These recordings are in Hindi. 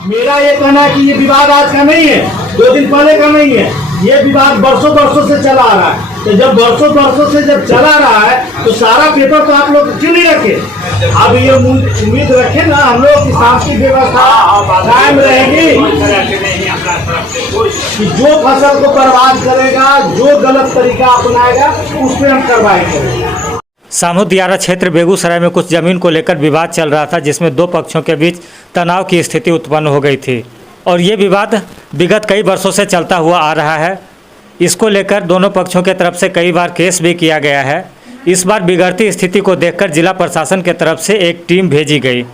मेरा ये कहना है कि ये विवाद आज का नहीं है, 2 दिन पहले का नहीं है, ये विवाद बरसों बरसों से चला आ रहा है। तो जब बरसों बरसों से जब चला रहा है तो सारा पेपर तो आप लोग क्यों नहीं रखे? अब ये उम्मीद रखे ना हम लोग की शांति व्यवस्था कायम रहेगी, कि जो फसल को बर्बाद करेगा, जो गलत तरीका अपनाएगा उस पर हम कार्रवाई करेंगे। सामू दियारा क्षेत्र बेगूसराय में कुछ जमीन को लेकर विवाद चल रहा था, जिसमें 2 पक्षों के बीच तनाव की स्थिति उत्पन्न हो गई थी और ये विवाद विगत कई वर्षों से चलता हुआ आ रहा है। इसको लेकर दोनों पक्षों के तरफ से कई बार केस भी किया गया है। इस बार बिगड़ती स्थिति को देखकर जिला प्रशासन के तरफ से एक टीम भेजी गई,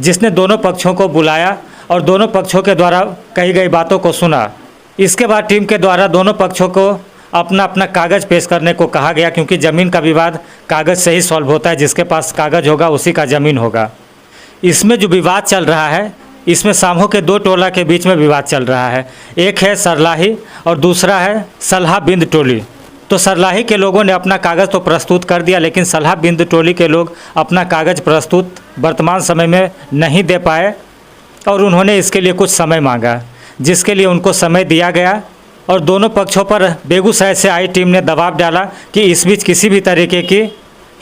जिसने दोनों पक्षों को बुलाया और दोनों पक्षों के द्वारा कही गई बातों को सुना। इसके बाद टीम के द्वारा दोनों पक्षों को अपना अपना कागज़ पेश करने को कहा गया, क्योंकि ज़मीन का विवाद कागज़ से ही सॉल्व होता है, जिसके पास कागज़ होगा उसी का ज़मीन होगा। इसमें जो विवाद चल रहा है, इसमें सामू के 2 टोला के बीच में विवाद चल रहा है। एक है सरलाही और दूसरा है सलहा बिंद टोली। तो सरलाही के लोगों ने अपना कागज़ तो प्रस्तुत कर दिया, लेकिन सलहा बिंद टोली के लोग अपना कागज़ प्रस्तुत वर्तमान समय में नहीं दे पाए और उन्होंने इसके लिए कुछ समय मांगा, जिसके लिए उनको समय दिया गया और दोनों पक्षों पर बेगूसराय से आई टीम ने दबाव डाला कि इस बीच किसी भी तरीके की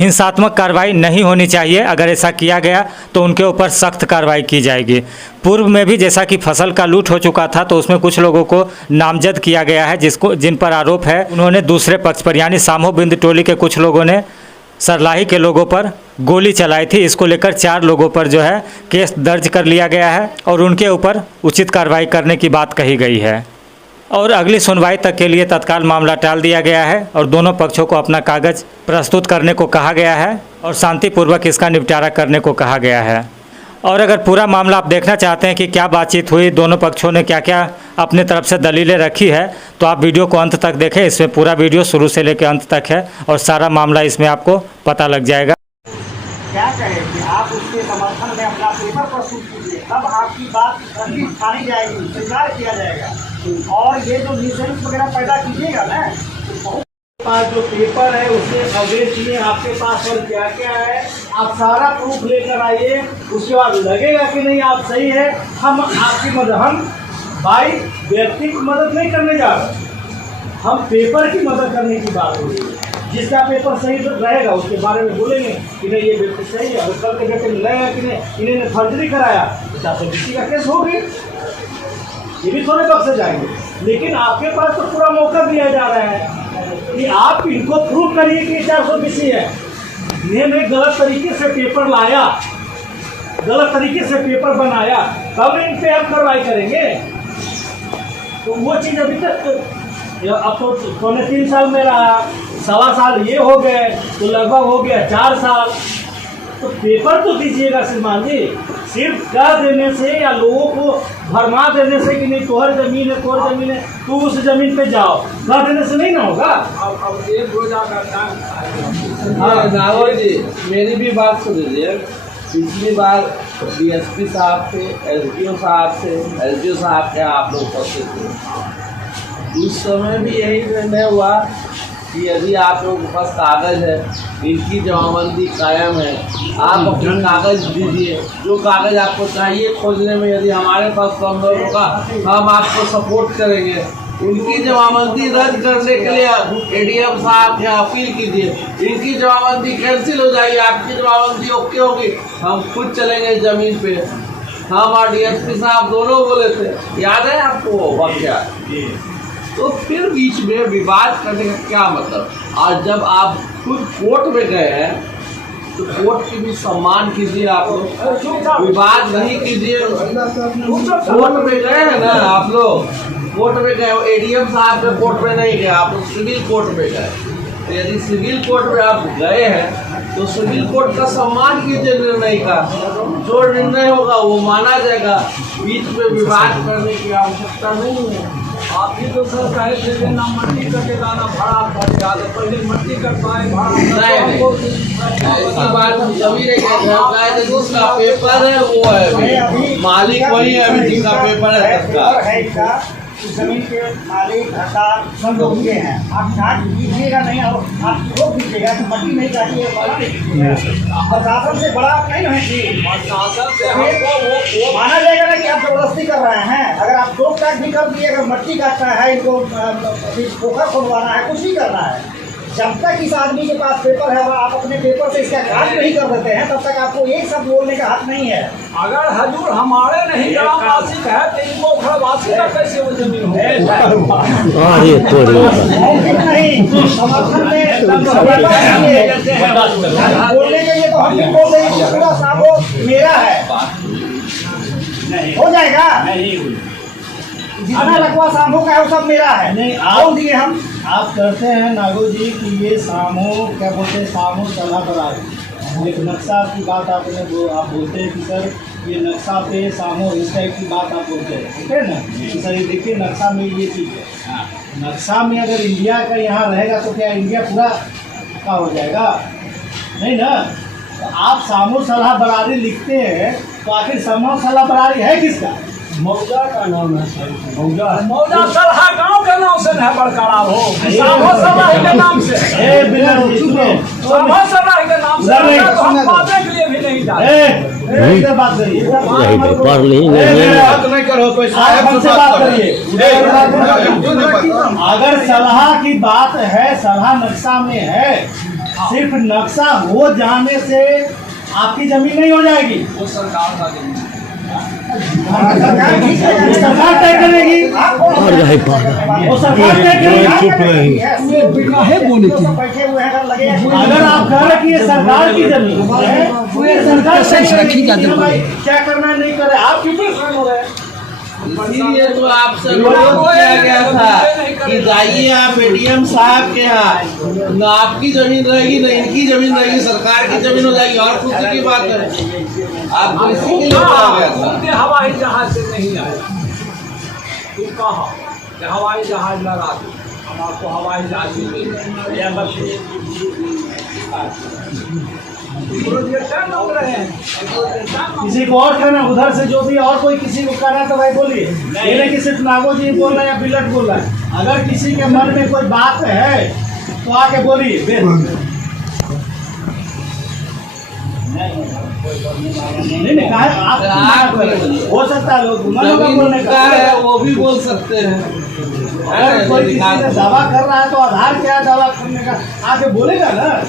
हिंसात्मक कार्रवाई नहीं होनी चाहिए। अगर ऐसा किया गया तो उनके ऊपर सख्त कार्रवाई की जाएगी। पूर्व में भी जैसा कि फसल का लूट हो चुका था, तो उसमें कुछ लोगों को नामजद किया गया है, जिन पर आरोप है उन्होंने दूसरे पक्ष पर यानी सामू बिंद टोली के कुछ लोगों ने सरलाही के लोगों पर गोली चलाई थी। इसको लेकर 4 लोगों पर जो है केस दर्ज कर लिया गया है और उनके ऊपर उचित कार्रवाई करने की बात कही गई है और अगली सुनवाई तक के लिए तत्काल मामला टाल दिया गया है और दोनों पक्षों को अपना कागज़ प्रस्तुत करने को कहा गया है और शांतिपूर्वक इसका निपटारा करने को कहा गया है। और अगर पूरा मामला आप देखना चाहते हैं कि क्या बातचीत हुई, दोनों पक्षों ने क्या क्या अपने तरफ से दलीलें रखी है, तो आप वीडियो को अंत तक देखें। इसमें पूरा वीडियो शुरू से लेकर अंत तक है और सारा मामला इसमें आपको पता लग जाएगा। क्या कहें कि आप उसके समर्थन में अपना पेपर प्रस्तुत कीजिए, तब आपकी बात ठानी जाएगी, स्वीकार किया जाएगा। और ये जो न्यूसेंस वगैरह पैदा कीजिएगा ना, तो पास जो पेपर है उससे अवधेश जी आपके पास और क्या क्या है, आप सारा प्रूफ लेकर आइए। उसके बाद लगेगा कि नहीं आप सही है, हम आपकी मदद, हम भाई व्यक्ति की मदद नहीं करने जा रहे, हम पेपर की मदद करने की बात हो रही है। जिसका पेपर सही रहेगा उसके बारे में बोलेंगे कि नहीं ये व्यक्ति सही है। अगर कल के व्यक्ति लगेगा कि नहीं इन्होंने फर्जरी कराया तो 420 का केस होगी, ये भी थोड़े वक्त से जाएंगे। लेकिन आपके पास तो पूरा मौका दिया जा रहा है कि आप इनको प्रूव करिए कि 420 है। इन्होंने गलत तरीके से पेपर लाया, गलत तरीके से पेपर बनाया, तब इन पे आप कार्रवाई करेंगे। तो वो चीज़ अभी तक अब तो 3 साल में रहा, 1.25 साल ये हो गए, तो लगभग हो गया 4 साल। तो पेपर तो दीजिएगा श्रीमान जी। सिर्फ कह देने से या लोगों को भरमा देने से कि नहीं तोहर जमीन है, तोहर जमीन है, तू उस जमीन पे जाओ, कह देने से नहीं ना होगा। अब एक रोजा का काम। नागौर जी मेरी भी बात सुन लीजिए। पिछली बार DSP साहब थे, SDO साहब थे, SDO साहब के आप लोग उपस्थित थे। उस समय भी यही निर्णय हुआ कि यदि आप लोगों के पास कागज़ है, इनकी जमाबंदी कायम है, आप अपना कागज़ दीजिए। जो कागज़ आपको चाहिए खोजने में यदि हमारे पास संभव होगा हम आपको सपोर्ट करेंगे। उनकी जमाबंदी रद्द करने के लिए ADM साहब के अपील कीजिए। इनकी जमाबंदी कैंसिल हो जाएगी, आपकी जमाबंदी ओके होगी, हम खुद चलेंगे ज़मीन पे। हम और DSP साहब दोनों बोले थे, याद है आपको वाकया? तो फिर बीच में विवाद करने का क्या मतलब? आज जब आप खुद कोर्ट में गए हैं तो कोर्ट की भी सम्मान कीजिए। आप लोग विवाद नहीं कीजिए। कोर्ट में गए हैं ना आप लोग, कोर्ट में गए, ADM साहब के कोर्ट में नहीं गए, आप लोग सिविल कोर्ट में गए। तो यदि सिविल कोर्ट में आप गए हैं तो सिविल कोर्ट का सम्मान कीजिए। निर्णय का जो निर्णय होगा वो माना जाएगा। बीच में विवाद करने की आवश्यकता नहीं है। आप ही तो सर कहे थे ना मट्टी करके लाना भाड़ा पड़ेगा, तो पहले मट्टी कर पाए नहीं। इसकी बात हम सभी ने कहा, जिसका पेपर है वो है, मालिक वही है, अभी जिसका पेपर है इस जमीन के मालिक हकदार सब लोग ये हैं। आप काट कीजिएगा नहीं और आप रोक दीजिएगा कि मट्टी नहीं काटिए, प्रशासन से बड़ा आप नहीं है कि माना जाएगा ना कि आप जबरदस्ती कर रहे हैं। अगर आप दो काट भी कर दिए, अगर मट्टी काटना है, इनको पोखर खुलवाना है, कुछ भी करना है, जब तक इस आदमी के पास पेपर है और आप अपने पेपर से इसका काट नहीं कर देते हैं, तब तक आपको एक शब्द बोलने का हक नहीं है। अगर हजूर हमारे नहीं ग्रामवासी है तो इनको खड़वासी का कैसे वो जमीन हो? नहीं समर्थन में बोलने के लिए तो हम भी बोल रहे हैं कि पूरा सामो मेरा है, हो जाएगा। जितना रकबा सामो का है वो सब मेरा है। नहीं, बोल दिए हम। आप करते हैं नागो जी कि ये सामो क्या बोलते हैं, सामो सलाह बराबर एक नक्शा की बात आपने आप बोलते हैं कि सर ये नक्शा पे सामो इस टाइप की बात आप बोलते हैं, ठीक है ना कि सर ये देखिए नक्शा में ये चीज़ है। नक्शा में अगर इंडिया का यहाँ रहेगा तो क्या इंडिया पूरा का हो जाएगा? नहीं ना। तो आप सामो सलाह बरारी लिखते हैं तो आखिर सामो सलाह बरारी है किसका? मौजा का नाम है सर। मौजा सलहा गांव के नाम से नहीं बरकरार हो, सामो सलाह के नाम से। सामो सलाह के नाम से तो हम बातें के लिए भी नहीं जाते। इधर बात करिए, नहीं करो कोई आप हमसे बात करिए। अगर सलाह की बात है, सलाह नक्शा में है, सिर्फ नक्शा हो जाने से आपकी जमीन नहीं हो जाएगी। वो सरकार का जमीन सरकार तय करेगी, वो सरकार तय करेगी। बैठे हुए हैं, अगर लगे अगर आप कह रहे कि ये सरकार की जमीन है, तो ये सरकार रखी जाती है, क्या करना है नहीं करे, आप क्यों परेशान हो रहे हैं? इसीलिए तो आपसे अनुरोध किया गया था कि जाइए आप एडीएम साहब के यहाँ, न आपकी जमीन रहेगी न इनकी जमीन रहेगी, सरकार की जमीन हो जाएगी। और खुशी की बात है, आपको इसी के लिए बोला गया था। हवाई जहाज से नहीं आया, तू कहा कि हवाई जहाज लगा दो, हम आपको हवाई जहाज किसी को और कहना उधर से जो भी और कोई किसी को कहना तो भाई बोलिए, ये नहीं कि सिर्फ नागो जी बोल रहे हैं या बिलट बोल रहा है। अगर किसी के मन में कोई बात है तो आके बोलिए। नहीं कहा आप हो सकता है लोग बोलने का है वो भी बोल सकते हैं। अगर कोई किसी ने दावा कर रहा है तो आधार क्या है दावा करने का, आके बोलेगा ना।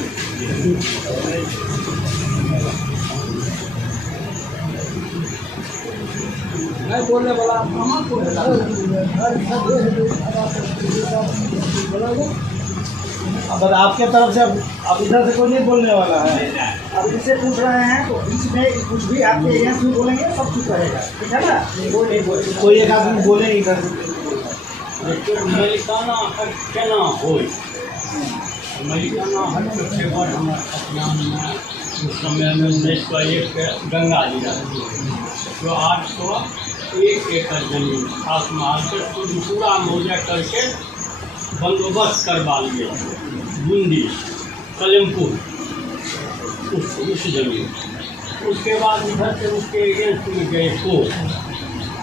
नहीं बोलने वाला अब आपके तरफ से अब इधर से कोई नहीं बोलने वाला है। अब इससे पूछ रहे हैं तो बीच में कुछ भी आपके एजेंस में बोलेंगे, सब कुछ रहेगा, ठीक है ना। कोई एक आदमी बोले इधर से मलिकाना हक केना होय? मलिकाना हक के फेवर हमर अपना में उस समय में 1901 के गंगा जी रहती तो 801 एकड़ जमीन खास माल पर पूरा मुआवजा करके बंदोबस्त करवा लिए बूंदी कलमपुर उस जमीन। उसके बाद इधर से उसके एजेंट में गए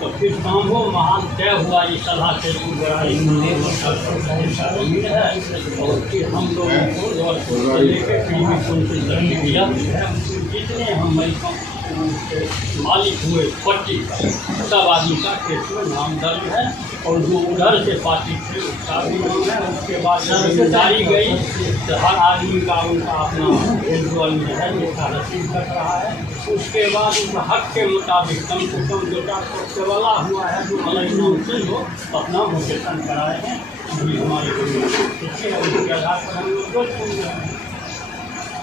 तो फिर काम हो महान तय हुआ ये सलाह से जमीन है और फिर हम लोगों को लेकर दिया जितने हम मालिक हुए पट्टी सब आदमी का केस में नाम दर्ज है और जो उधर से पार्टी थे उसका भी नाम है। उसके बाद जिम्मेदारी गई तो हर आदमी का उनका अपना इंडिविजुअल में है जिसका रसीद कट रहा है। उसके बाद उस हक के मुताबिक कम से कम जो टैक्स वाला हुआ है जो अलग नाम से जो अपना वोकेशन कराए हैं अभी हमारे उसके आधार पर हम लोग कुछ सुन रहे हैं।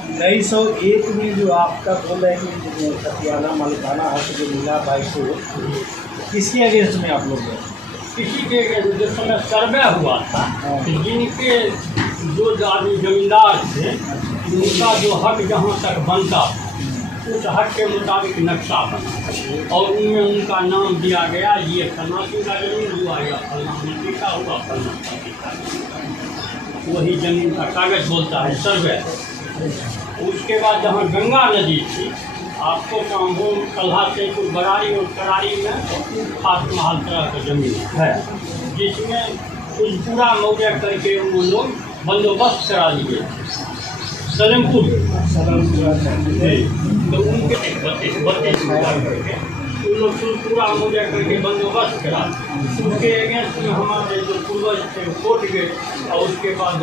1901 में जो आपका बोल रहे हैं कि सतियाना मालिकाना हक जो मिला भाई को, किसके अगेंस्ट में आप लोग हैं? किसी के जिस समय सर्वे हुआ था जिनके जो आदमी जमींदार थे उनका जो हक जहाँ तक बनता उस हक के मुताबिक नक्शा बना और उनमें उनका नाम दिया गया, ये फलना का जमीन हुआ या फलना नदी का हुआ फलना नदी का, वही जमीन का कागज बोलता है सर्वे। उसके बाद जहाँ गंगा नदी थी आपको काम्बो कल्हा से कुछ बरारी और करारी में 7 महल तरह का जमीन है, जिसमें कुछ पूरा मौजा करके वो लोग बंदोबस्त करा लिए सलेमपुर। तो उनके 32 करके उन लोग पूरा मौजा करके बंदोबस्त करा, उसके अगेंस्ट में हमारे जो पूर्वज थे कोर्ट गए और उसके बाद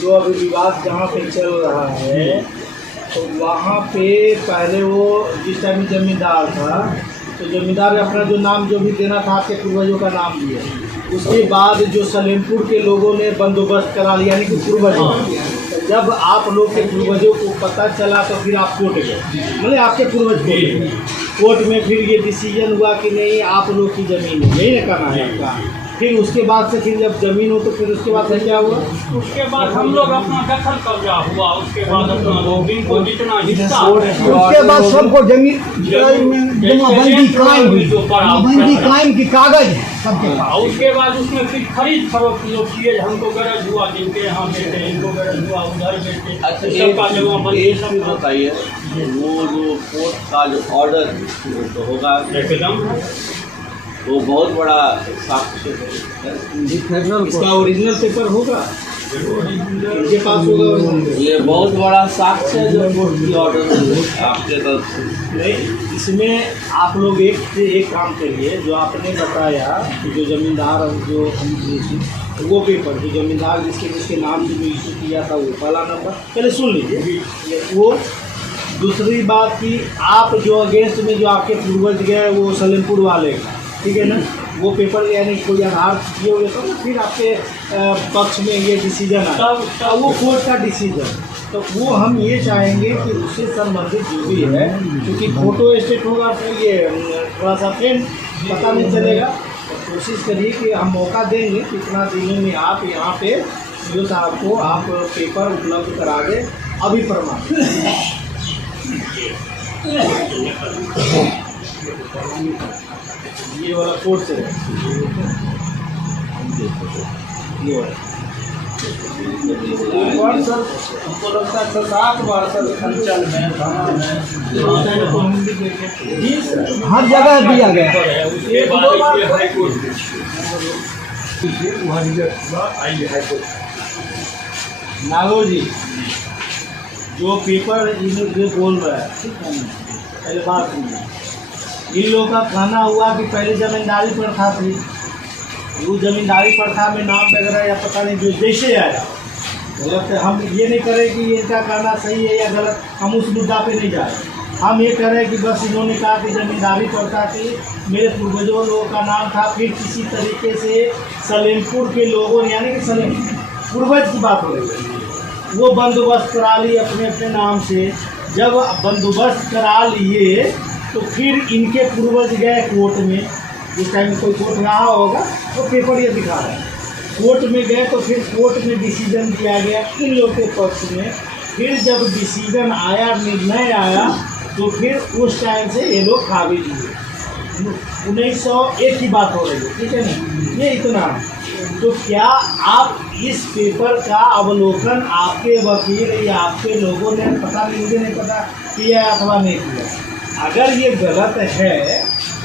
जो अभी विवाद जहाँ पे चल रहा है तो वहाँ पे पहले वो जिस टाइम जमींदार था तो जमींदार ने अपना जो नाम जो भी देना था आपके पूर्वजों का नाम दिया, उसके बाद जो सलेमपुर के लोगों ने बंदोबस्त करा लिया, यानी कि पूर्वजों। तो जब आप लोग के पूर्वजों को पता चला तो फिर आप कोर्ट गए, मतलब आपके पूर्वज कोर्ट में फिर ये डिसीजन हुआ कि नहीं आप लोग की ज़मीन है, यही ना करना है आपका। फिर उसके बाद से फिर जब ज़मीन हो तो फिर उसके बाद से क्या हुआ? उसके बाद हम लोग अपना दखल कब्जा हुआ, उसके बाद अपना लोग को जितना हिस्सा उसके बाद सबको जमीन बंदी क्राइम हुई, बंदी क्राइम की कागज है सबके पास। और उसके बाद उसमें फिर खरीद फरोख्त लोग किए, हमको गरज हुआ जिनके यहाँ बेचे, इनको गरज हुआ उधर बेचे। अच्छा सबका जगह बंदी एक चीज़ बताइए, वो जो कोर्ट का जो ऑर्डर तो होगा एकदम वो बहुत बड़ा साक्ष्य है, इसका ओरिजिनल पेपर होगा, इनके पास होगा। ये बहुत बड़ा साक्ष्य है जो कोर्ट की ऑर्डर आपके तरफ से। नहीं, इसमें आप लोग एक काम करिए, जो आपने बताया कि जो ज़मींदार जो वो पेपर जो ज़मींदार जिसके नाम से जो इशू किया था वो पहला नंबर पहले सुन लीजिए। वो दूसरी बात कि आप जो अगेंस्ट में जो आपके पूर्वज गए वो सलेमपुर वाले का, ठीक है ना, वो पेपर यानी कोई आधार दिए हुए तो फिर आपके पक्ष में ये डिसीजन आया, वो कोर्ट का डिसीजन। तो वो हम ये चाहेंगे कि उससे संबंधित जो भी है, क्योंकि फोटो स्टेट होगा तो ये थोड़ा सा फिर पता नहीं चलेगा, तो कोशिश करिए कि हम मौका देंगे कितना दिनों में आप यहाँ पे जो साहब को आप पेपर उपलब्ध करा दें अभी प्रमाण। ये वाला कोर्ट से ये वाला सर हमको लगता है 7 बार सर अंचल में थाना में हर जगह दिया गया। उसके बाद हाई कोर्ट नागो जी जो पेपर इन लोग बोल रहा है, ठीक है ना, पहले बात सुनिए। इन लोगों का कहना हुआ कि पहले जमींदारी प्रथा थी, वो जमींदारी प्रथा में नाम वगैरह या पता नहीं जो जैसे आया गलत है। हम ये नहीं करें कि इनका कहना सही है या गलत, हम उस मुद्दा पे नहीं जा रहे। हम ये करें कि बस इन्होंने कहा कि जमींदारी प्रथा थी, मेरे पूर्वजों लोगों का नाम था, फिर किसी तरीके से सलेमपुर के लोगों ने, यानी कि सलेम पूर्वज की बात हो रही है, वो बंदोबस्त करा लिए अपने अपने नाम से। जब बंदोबस्त करा लिए तो फिर इनके पूर्वज गए कोर्ट में, जिस टाइम कोई कोर्ट रहा होगा तो पेपर ये दिखा रहा है, कोर्ट में गए तो फिर कोर्ट में डिसीजन दिया गया इन लोग के पक्ष में। फिर जब डिसीजन आया, निर्णय आया, तो फिर उस टाइम से ये लोग काबिज हुए। 1901 की बात हो रही है, ठीक है ना, ये इतना। तो क्या आप इस पेपर का अवलोकन आपके वकील या आपके लोगों ने, पता नहीं, मुझे नहीं पता किया अथवा नहीं किया, अगर ये गलत है,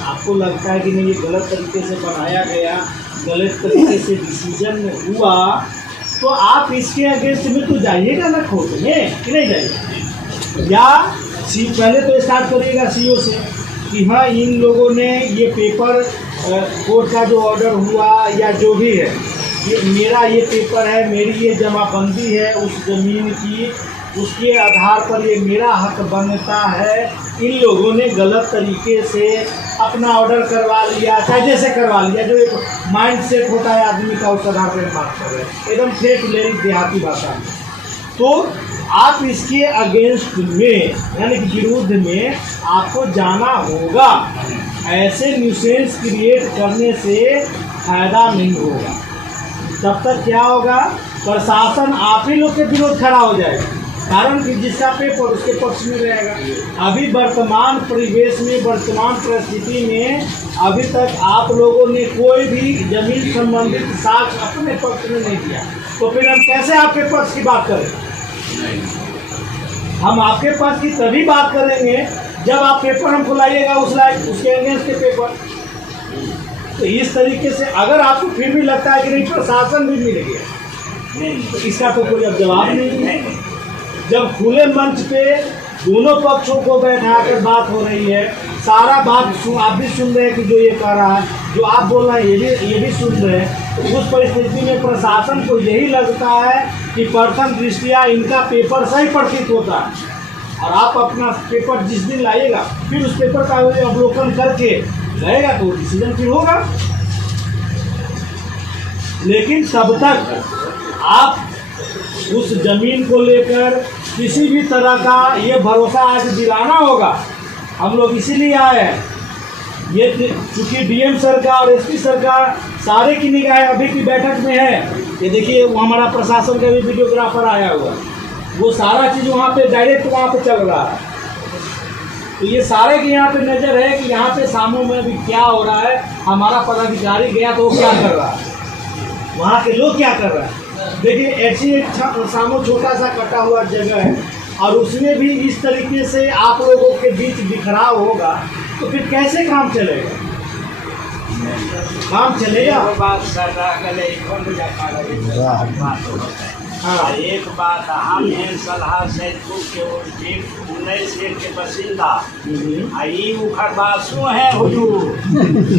आपको लगता है कि नहीं ये गलत तरीके से बनाया गया, गलत तरीके से डिसीजन हुआ, तो आप इसके अगेंस्ट में तो जाइएगा ना कोर्ट में, कि नहीं जाइएगा? या पहले तो स्टार्ट करिएगा सीओ से कि हाँ इन लोगों ने ये पेपर कोर्ट का जो ऑर्डर हुआ या जो भी है, ये मेरा ये पेपर है, मेरी ये जमाबंदी है उस ज़मीन की, उसके आधार पर ये मेरा हक बनता है। इन लोगों ने गलत तरीके से अपना ऑर्डर करवा लिया, चाहे जैसे करवा लिया, जो एक माइंड सेट होता है आदमी का, उस आधार पर बात कर रहे हैं, एकदम फ्रेट लेरिक देहाती भाषा में। तो आप इसके अगेंस्ट में, यानी कि विरुद्ध में आपको जाना होगा। ऐसे न्यूसेंस क्रिएट करने से फायदा नहीं होगा। तब तक क्या होगा, प्रशासन आप ही लोग के विरोध खड़ा हो जाएगा, कारण कि जिसका पेपर उसके पक्ष में रहेगा। अभी वर्तमान परिवेश में, वर्तमान परिस्थिति में अभी तक आप लोगों ने कोई भी जमीन संबंधित साक्ष्य अपने पक्ष में नहीं दिया, तो फिर हम कैसे आपके पक्ष की बात करें? हम आपके पास की तभी बात करेंगे जब आप पेपर हमको लाइएगा उसके अगेंस्ट के पेपर। तो इस तरीके से अगर आपको फिर भी लगता है कि नहीं प्रशासन भी मिल गया, तो इसका तो कोई अब जवाब नहीं है। जब खुले मंच पे दोनों पक्षों को बैठाकर बात हो रही है, सारा बात आप भी सुन रहे हैं कि जो ये कह रहा है, जो आप बोल रहे हैं ये भी सुन रहे हैं, तो उस परिस्थिति में प्रशासन को यही लगता है कि प्रथम दृष्टिया इनका पेपर सही प्रतीत होता है, और आप अपना पेपर जिस दिन लाइएगा फिर उस पेपर का अवलोकन करके रहेगा तो डिसीजन फिर होगा। लेकिन तब तक आप उस जमीन को लेकर किसी भी तरह का ये भरोसा आज दिलाना होगा। हम लोग इसीलिए आए हैं, ये चूँकि डीएम सरकार और एसपी सरकार सारे की निगाहें अभी की बैठक में है। ये देखिए वो हमारा प्रशासन का भी वीडियोग्राफर आया हुआ, वो सारा चीज़ वहाँ पे डायरेक्ट वहाँ पे चल रहा है। तो ये सारे की यहाँ पे नज़र है कि यहाँ पे सामू में भी क्या हो रहा है। हमारा पदाधिकारी गया तो वो क्या कर रहा है, वहाँ के लोग क्या कर रहे हैं। देखिए ऐसी एक सामू छोटा सा कटा हुआ जगह है, और उसमें भी इस तरीके से आप लोगों के बीच बिखराव होगा तो फिर कैसे काम चलेगा? काम चलेगा? हाँ, एक बात हम हैं सलाह सैदपुर के 19 के बासिंदा, आई उखरबासु है हुजूर,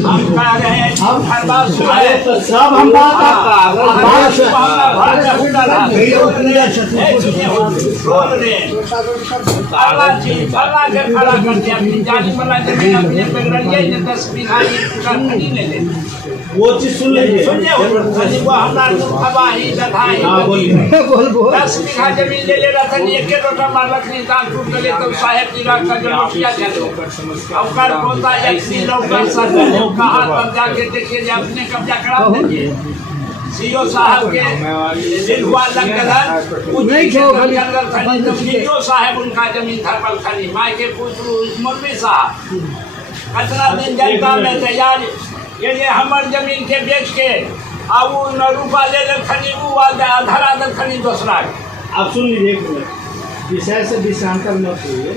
हम कह रहे हैं उखरबासु है तो सब हम फला के खड़ा करके अपनी जानी वाला जमीन अपने पकड़िए 10 बीघा नहीं ले ले, वो चीज सुन लीजिए, वो हमारा खबाही दधाई 10 बीघा जमीन ले ले रहा था, एक रोटा मालक नहीं दान टूट गए तो साहेब जी रात का जमीन चलो अवकार होता है इसी लौकर सर कहा तब जाके देखिए जे अपने कब्जा करा दीजिए। सीओ साहब के दिल हुआ लंगदर नहीं तो सीओ साहब उनका जमीन था बलखनी माई के पुत्र मौलवी साहब कितना दिन जनता में तैयार ये हमार जमीन के बेच के अब न रूपा ले खनी वो आधा खनी दूसरा। आप सुन लीजिए एक मिनट, विषय से विषयांतर मत हुए।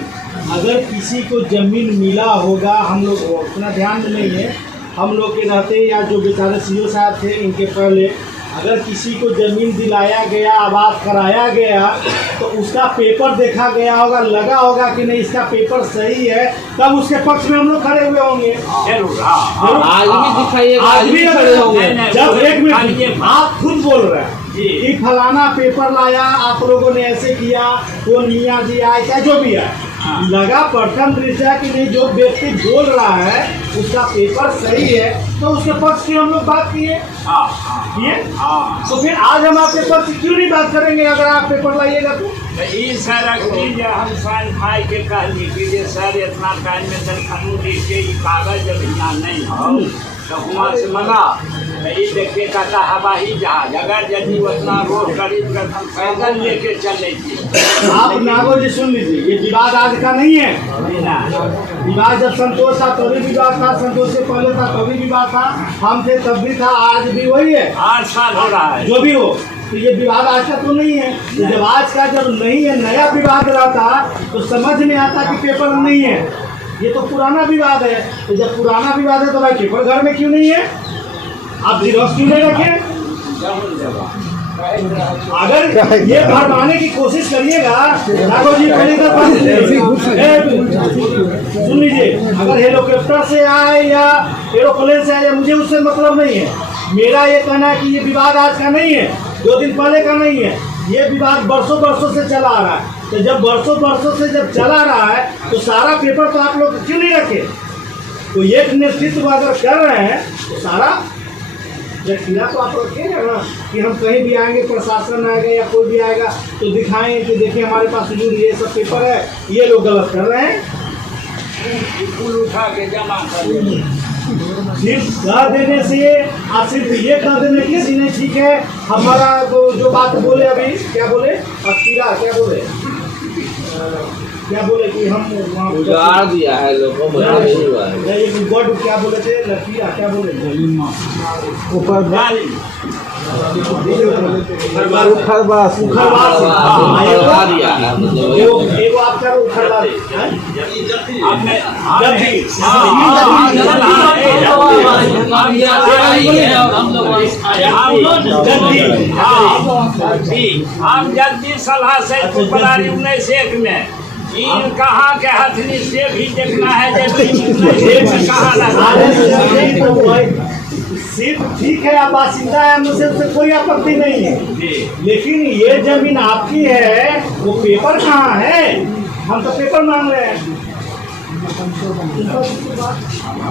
अगर किसी को जमीन मिला होगा, हम लोग उतना ध्यान में नहीं है, हम लोग के रहते या जो बेचारे सीओ साहब थे इनके पहले, अगर किसी को जमीन दिलाया गया, आबाद कराया गया, तो उसका पेपर देखा गया होगा, लगा होगा कि नहीं इसका पेपर सही है, तब उसके पक्ष में हम लोग खड़े हुए होंगे। आज भी दिखाइए, आज भी खड़े होंगे। जब एक मिनट आप खुद बोल रहे हैं कि फलाना पेपर लाया, आप लोगों ने ऐसे किया, वो निया दिया, ऐसा जो भी है, लगा प्रथम दृष्टया कि नहीं जो व्यक्ति बोल रहा है उसका पेपर सही है, तो उसके पक्ष की हम लोग बात किए। तो फिर आज हम आपके पक्ष क्यों नहीं बात करेंगे? अगर आप पेपर लाइएगा तो सर हम साल भाई के कहली कि सर इतना टाइम में तन कानून के कागज जब यहाँ नहीं हो तो वहाँ से मंगा देखिए कहता हवाई जहाज, अगर यदि उतना रोड करीब कर हम पैदल लेके चले थे। आप नागो जी सुन लीजिए, ये विवाद आज का नहीं है। विवाद जब संतोष था तभी विवाद था, संतोष से पहले था तभी विवाद था, हम थे तब भी था, आज भी वही है। 8 साल हो रहा है जो भी हो, तो ये विवाद आज का तो नहीं है। जब आज का जब नहीं है, नया विवाद रहता तो समझ में आता कि पेपर नहीं है, ये तो पुराना विवाद है। तो जब पुराना विवाद है तो भाई पेपर घर में क्यों नहीं है? आप जिरोक्स क्यों नहीं रखे? अगर ये भरवाने की कोशिश करिएगा, राघव जी सुन लीजिए, अगर हेलीकॉप्टर से आए या एरोप्लेन से आए, मुझे उससे मतलब नहीं है। मेरा ये कहना है कि ये विवाद आज का नहीं है, 2 दिन पहले का नहीं है, ये विवाद बरसों से चला आ रहा है। तो जब बरसों से जब चला रहा है तो सारा पेपर तो आप लोग क्यों नहीं रखे? तो एक नेतृत्व अगर कर रहे हैं तो सारा जखीरा तो आप रखेंगे ना, कि हम कहीं भी आएंगे, प्रशासन आएगा या कोई भी आएगा तो दिखाएंगे कि देखिए हमारे पास ये सब पेपर है, ये लोग गलत कर रहे हैं, फूल उठा के जमा कर सिर्फ कह देने से आप सिर्फ ये कह देने की नहीं ठीक है। हमारा जो बात बोले अभी क्या बोले, अखीरा क्या बोले, क्या बोले कि हम वहाँ उजाड़ दिया है लोगों को, मजा नहीं हुआ है। नहीं, गॉड क्या बोले थे, लड़की क्या बोले ऊपर उखड़वास उखड़वा दिया है मतलब एगो आपका उखड़वास हम जल्दी सलाह से फरवरी 1901 में इन कहाँ के हथनी से भी देखना है कहाँ लगा। सिर्फ ठीक है, आप बासिंदा है, मुझसे उससे कोई आपत्ति नहीं है, लेकिन ये जमीन आपकी है, वो पेपर कहाँ है? हम तो पेपर मांग रहे हैं।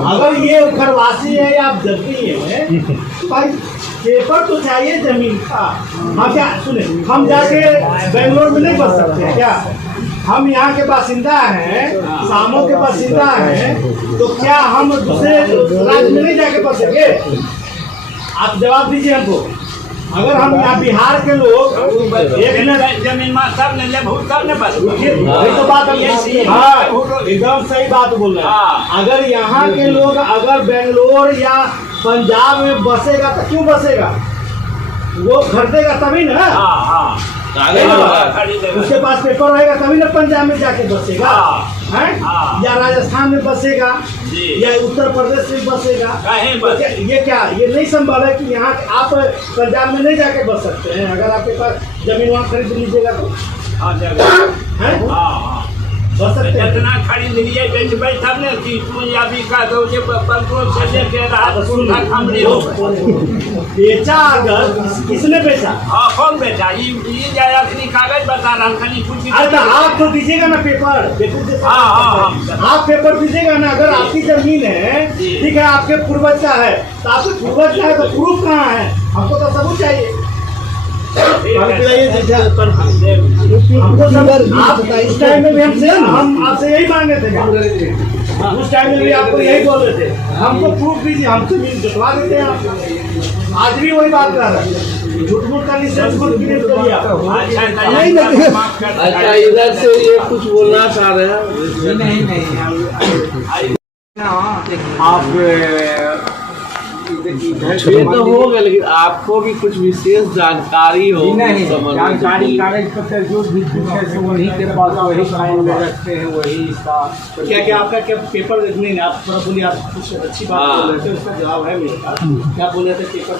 अगर ये उखड़वासी है या आप जल्दी है तो भाई पेपर तो चाहिए जमीन का। हाँ क्या सुने, हम जाके बेंगलोर में नहीं बस सकते हैं क्या? हम यहाँ के बासिंदा हैं, सामो के बासिंदा हैं, तो क्या हम दूसरे राज्य में नहीं जाके बसेंगे? आप जवाब दीजिए हमको। अगर हम यहाँ बिहार के लोग जमीन में सब ने ले भूल सब ने बस वही तो बात हाँ, एकदम सही बात बोल रहे हैं। अगर यहाँ के लोग अगर बेंगलोर या पंजाब में बसेगा तो क्यों बसेगा? वो खरीदेगा तभी ना। उसके पास पेपर रहेगा तभी ना पंजाब में जाके बसेगा है, या राजस्थान में बसेगा या उत्तर प्रदेश में बसेगा। ये क्या ये नहीं संभव है कि यहाँ आप पंजाब में नहीं जाके बस सकते हैं? अगर आपके पास जमीन वहाँ खरीद लीजिएगा तो बस सकते हैं। जितना खरीद लिए बेचबे तब ने कि तू या भी का दो के पंद्रह से लेके रात सुनता खमरी हो बेचा। अगर किसने बेचा? हाँ कौन बेचा? ये जाया कि कागज बता रहा खाली कुछ। अरे तो आप तो दीजिएगा ना पेपर। आप पेपर दीजिएगा ना। अगर आपकी जमीन है ठीक है, आपके पूर्वज का है तो आपके पूर्वज का है तो प्रूफ कहाँ है? हमको तो सबूत चाहिए। इस टाइम में भी हम आपसे यही मांगे थे, उस टाइम में भी आपको यही बोल रहे थे हमको प्रूफ दीजिए, हम जमीन जुटवा देते हैं आपको। आज भी वही बात कर रहे हैं, झूठ मूठ का लाइसेंस खुद क्लियर कर दिया। अच्छा इधर से ये कुछ बोलना चाह रहे हैं? नहीं आप ये तो हो गया, लेकिन आपको भी कुछ विशेष जानकारी हो? नहीं जानकारी कागज पत्र जो भी है वही के पास वही फाइल में रखते हैं, वही इसका क्या क्या आपका क्या पेपर नहीं? आप थोड़ा बोलिए, आप कुछ अच्छी बात बोल रहे थे, उसका जवाब है मेरे पास। क्या बोल रहे थे? पेपर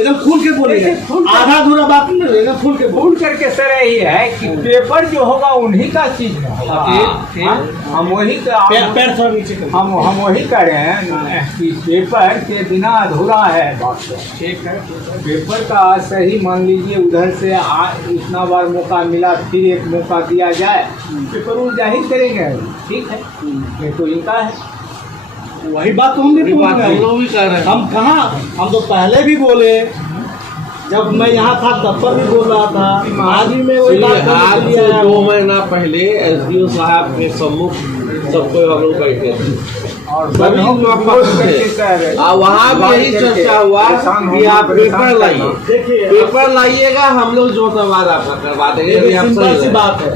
एकदम खुल के बोलिए, आधा अधूरा बात नहीं, एकदम खुल के भूल करके सर यही है कि पेपर जो होगा उन्हीं का चीज है। हम वही पैर थोड़ा नीचे कर, हम वही कह रहे हैं कि पेपर के बिना अधूरा है बात। ठीक है, पेपर का सही मान लीजिए उधर से इतना बार मौका मिला, फिर एक मौका दिया जाए, पेपर वो जाहिर करेंगे। ठीक है, ये तो इनका है। वही बात तो हम भी भी कर रहे हैं। हम कहाँ, हम तो पहले भी बोले, जब मैं यहाँ था तब पर भी बोल रहा था, आज भी मैं वही बात आज से 2 महीना पहले SDO साहब के सम्मुख सबको हम लोग बैठे थे और सभी लोग वहाँ भी यही चर्चा हुआ कि आप पेपर लाइए, पेपर लाइएगा, हम लोग जो वादा करवा देंगे। सिंपल सी बात है,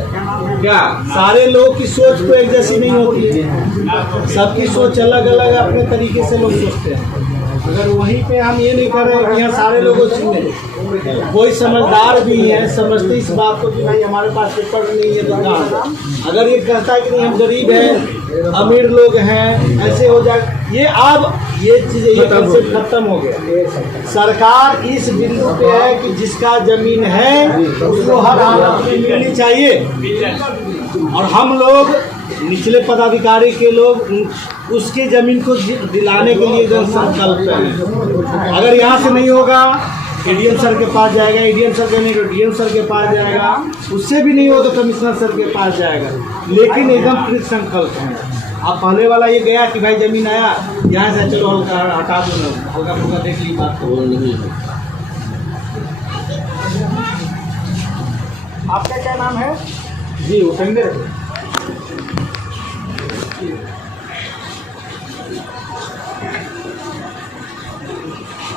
क्या सारे लोग की सोच तो एक जैसी नहीं होती है, सबकी सोच अलग अलग अपने तरीके से लोग सोचते हैं। अगर वहीं पे हम ये नहीं कर रहे कि यहाँ सारे लोगों सुने, कोई समझदार भी है, समझते इस बात को कि भाई हमारे पास पेपर नहीं है तो कहाँ। अगर ये कहता है कि नहीं हम गरीब हैं, अमीर लोग हैं, ऐसे हो जाए, ये अब ये चीज़ें ये कंसेप्ट खत्म हो गया। सरकार इस बिंदु पे है कि जिसका जमीन है उसको हर हालत में मिलनी चाहिए, और हम लोग निचले पदाधिकारी के लोग उसकी जमीन को दिलाने के लिए जन संकल्प है। अगर यहाँ से नहीं होगा ADM सर के पास जाएगा, ADM सर के नहीं तो DM सर के पास जाएगा, उससे भी नहीं हो तो कमिश्नर सर के पास जाएगा, लेकिन एकदम कृत संकल्प है। अब पहले वाला ये गया कि भाई जमीन आया यहाँ से चलो हल्का हटा दो ना, हल्का फुल्का देख ली बात तो नहीं है। आपका क्या नाम है? जी उपेंद्र।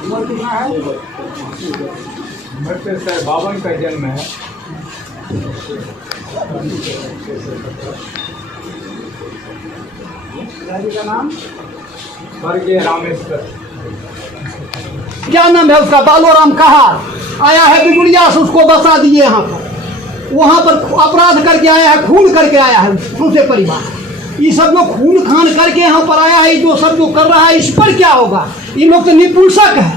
उम्र कितना है? उम्र तो सर 52 का जन्म है। पिताजी का नाम स्वर्गीय रामेश्वर। क्या नाम है उसका? बालोराम कहार आया है बिगुड़िया से, उसको बसा दिए यहाँ पर। वहाँ पर अपराध करके आया है, खून करके आया है दूसरे परिवार। ये सब लोग खून खान करके यहाँ पर आया है, जो सब जो कर रहा है इस पर क्या होगा? ये लोग तो निपुंसक है,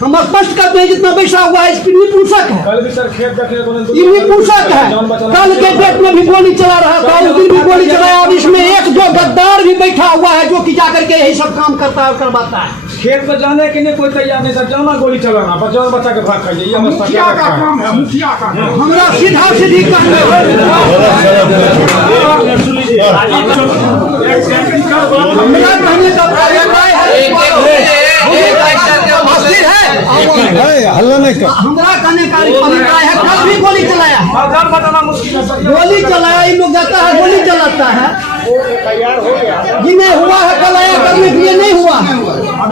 हम स्पष्ट करते हैं जितना बैठा हुआ है इसकी निपुंसक है। कल भी सर खेत देखने को ये निपुंसक है। कल के डेट में भी गोली चला रहा था, उस दिन भी गोली चलाया। और इसमें एक दो गद्दार भी बैठा हुआ है जो कि जाकर के यही सब काम करता है और करवाता है। खेत में जाने के लिए कोई तैयार नहीं सर, जाना गोली चलाना, बच्चा के भाग खाइए, ये मुखिया का काम है, मुखिया का काम। हमरा सीधा सीधी करने हमरा कहने का अभिप्राय हमरा कहने का अभिप्राय है, कल भी गोली चलाया है। जान बताना मुश्किल है सर। गोली चलाया, इन लोग जाता है गोली चलाता है। तैयार हो गया जी नहीं हुआ है, कल आया करने के लिए नहीं हुआ है।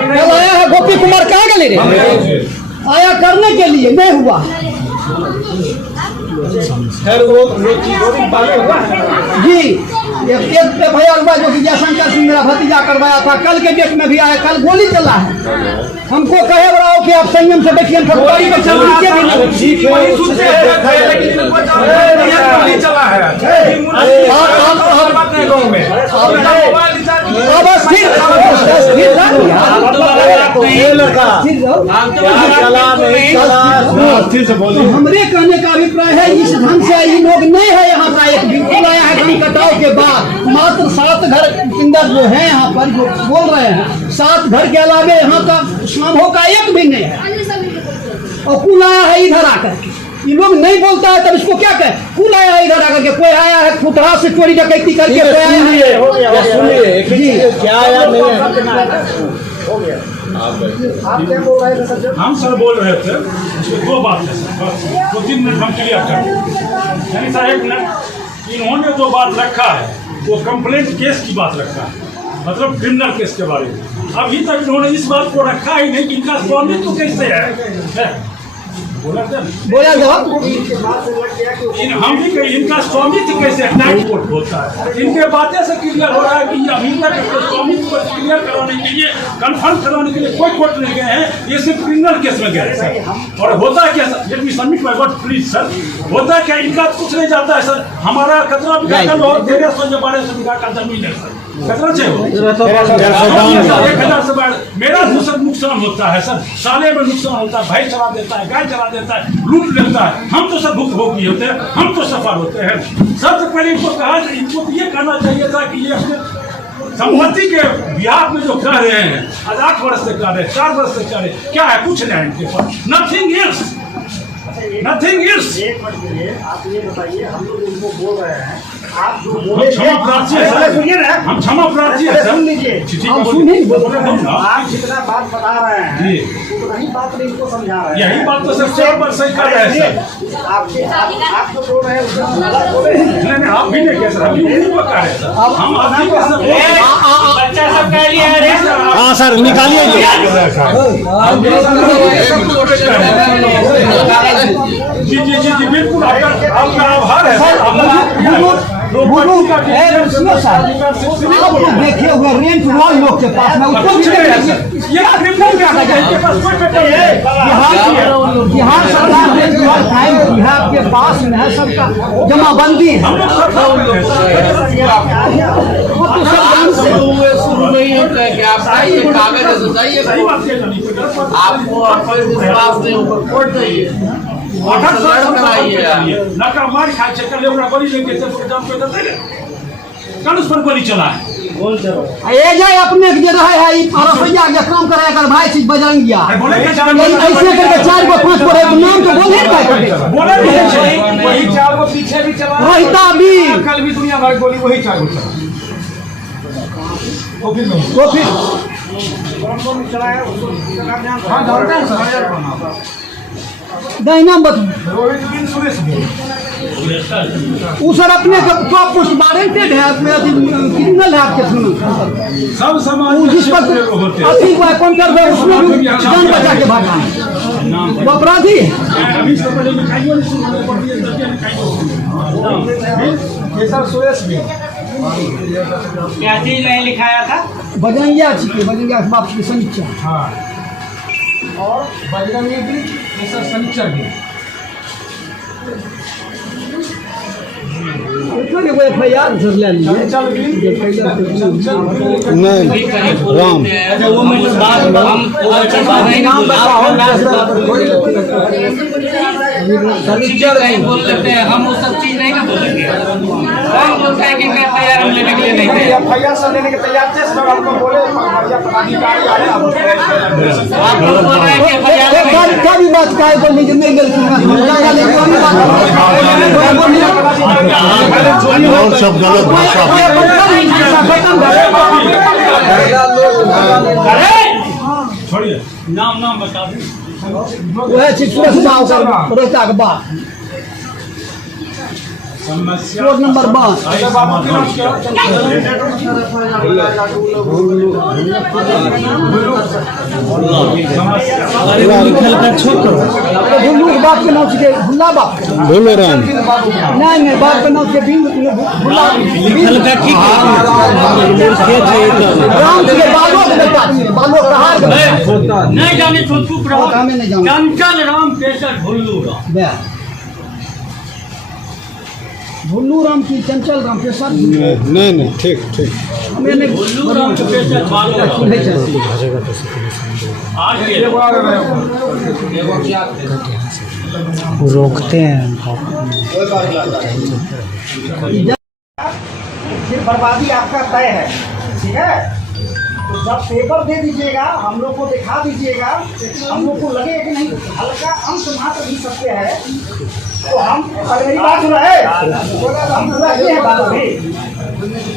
कल आया है गोपी कुमार, कहाँ गए रे? आया करने के लिए, नहीं हुआ। खैर वो चीज बात हुआ जी एक एफआईआर हुआ जो कि जयशंकर सिंह मेरा भतीजा करवाया था, कल के डेट में भी आया। कल गोली चला है। हमको कहे रहा हो कि आप संयम से बैठिए, फटकारी पर चल नीचे भी नहीं। गोली चला है गाँव में। अब स्थिर हमरे कहने का अभिप्राय है, इस ढंग से ये लोग नहीं है यहाँ का। एक बिल्कुल आया है धान कटाव के बाद, मात्र 7 घर अंदर जो है यहाँ पर जो बोल रहे हैं, 7 घर के अलावे यहाँ का श्रमों का एक भी नहीं है। और कुल आया है इधर आकर के। ये लोग नहीं बोलता है तब इसको क्या कहे? कुल आया है इधर आकर के। कोई आया है खुटरा से चोरी डकैती करके, कोई आया है जी क्या आया नहीं हो गया। आप क्या बोल रहे थे सर? हम सर बोल रहे थे इसमें 2 बात है सर, बस 2-3 मिनट हम क्लियर कर। यानी सर 1 मिनट, इन्होंने जो बात रखा है वो कंप्लेंट केस की बात रखा है, मतलब क्रिमिनल केस के बारे में। अभी तक इन्होंने इस बात को रखा ही नहीं कि इनका स्वामित्व तो कैसे है। बोला जवाब हम भी कहीं इनका स्वामित्व कैसे नाइट कोर्ट होता है। इनके बातें से क्लियर हो रहा है कि अभी तक स्वामित्व को क्लियर कराने के लिए, कंफर्म कराने के लिए कोई कोर्ट नहीं गए हैं, ये सिर्फ क्रिमिनल केस में गए सर। और होता क्या sir, let me submit my word please sir, होता क्या इनका कुछ नहीं जाता है सर। हमारा 15 बीघा का और 1300 बीघा का जमीन है सर, 1000 से बढ़ मेरा दूसरा नुकसान होता है सर, साले में नुकसान होता है, भाई चला देता है, गाय चला देता है, लूट लेता है, हम तो सब भुक्तभोगी होते हैं, हम तो सफर होते हैं। सबसे पहले इनको कहा, इनको ये कहना चाहिए था कि ये अपने संपत्ति के बिहार में जो कर रहे हैं, आज 8 वर्ष से कर रहे हैं, 4 वर्ष से कर रहे हैं, क्या है? कुछ नहीं है इनके पास, नथिंग एल्स, नथिंग एल्स। एक मिनट के लिए आप ये बताइए, हम लोग इनको बोल रहे हैं, आप जो हम बोले क्षमा प्रार्थी है सर, सुनिए ना, हम क्षमा प्रार्थी है सर। सुन लीजिए, आप जितना बात बता रहे हैं उतना ही बात नहीं इनको समझा रहे हैं। यही बात तो सर 4 बार सही कर रहे हैं सर। आप जो बोल रहे हैं उसका गलत बोले हैं। नहीं आप भी नहीं कह सर, हम भी बता रहे हैं सर, हम आपकी बात से बच्चा सब कह लिया है। हाँ सर निकालिए। जी जी जी जी बिल्कुल आपका आभार है सर। आप लोग देखे हुए रेंट वॉल लोग के पास में, उसको भी बिहार सरकार रेंट वॉल टाइम बिहार के पास में है, सबका जमाबंदी है। वो तो सब शुरू नहीं होता है कि आपका ये कागज है तो चाहिए, आपको विश्वास नहीं होगा कोर्ट चाहिए, कल उस पर गोली चला है। ये जाए अपने के रहे है रसोईया के काम करे कर भाई चीज बजरंगिया ऐसे करके 4 गो 5 गो नाम तो बोले वही 4 गो पीछे भी चला, रोहिता भी कल भी दुनिया भर गोली वही 4 गो चला। तो फिर चलाया उसको हाँ जानते हैं सर, नाम बता। रोहित बिन सुरेश भी वो सर अपने टॉप पोस्ट वारंटेड है, क्रिमिनल है आपके सुनो सब समाज वो जिस पर अति काउंटर में उसमें भी जान बचा के भागा है, वो अपराधी है। अभी से पहले लिखाइयो नहीं सुनने पड़ती है, केसर सुरेश भी क्या चीज नहीं लिखाया था? बजंगिया छिके, बजंगिया के बाप के सनीचा। हाँ और बजरंगी भी केसर शनिचर भी कोई FIR सर ले लीजिए। चल भी राम अच्छा वो मैं बात नाम बताओ शनिचर नहीं बोल लेते हैं हम, वो सब चीज नहीं ना बोलेंगे। कौन बोलता है कि मैं तैयार हम लेने के लिए नहीं थे? FIR से लेने के तैयार थे सर, हमको बोले पदाधिकारी आए आप लोग बोल रहे हैं कि FIR क्या भी बात का है बोलने की नहीं गलती और सब गलत भाषा छोड़िए नाम बता दें। वह रोहता के बाद समस्या रोड नंबर 5 भुल्लू के बाप के नाम से भुल्ला बाप भूलेराम नहीं बाप के नाम से भुल्ला राम के बालों के बेटा बालों कहार के बेटा नहीं जाने तो चुप रहो। हमें नहीं जाना चंचल राम केसर भुल्लू राम। भुल्लू राम की चंचल राम के साथ नहीं ठीक मैंने भुल्लू राम केसर बालो राम। आज रोकते हैं फिर बर्बादी आपका तय है, ठीक है? तो जब पेपर दे दीजिएगा, हम लोग को दिखा दीजिएगा, हम लोग को लगेगा कि नहीं हल्का अंश मात्र भी सत्य है, तो हम मेरी बात सुना है, हम समझते हैं बात भी।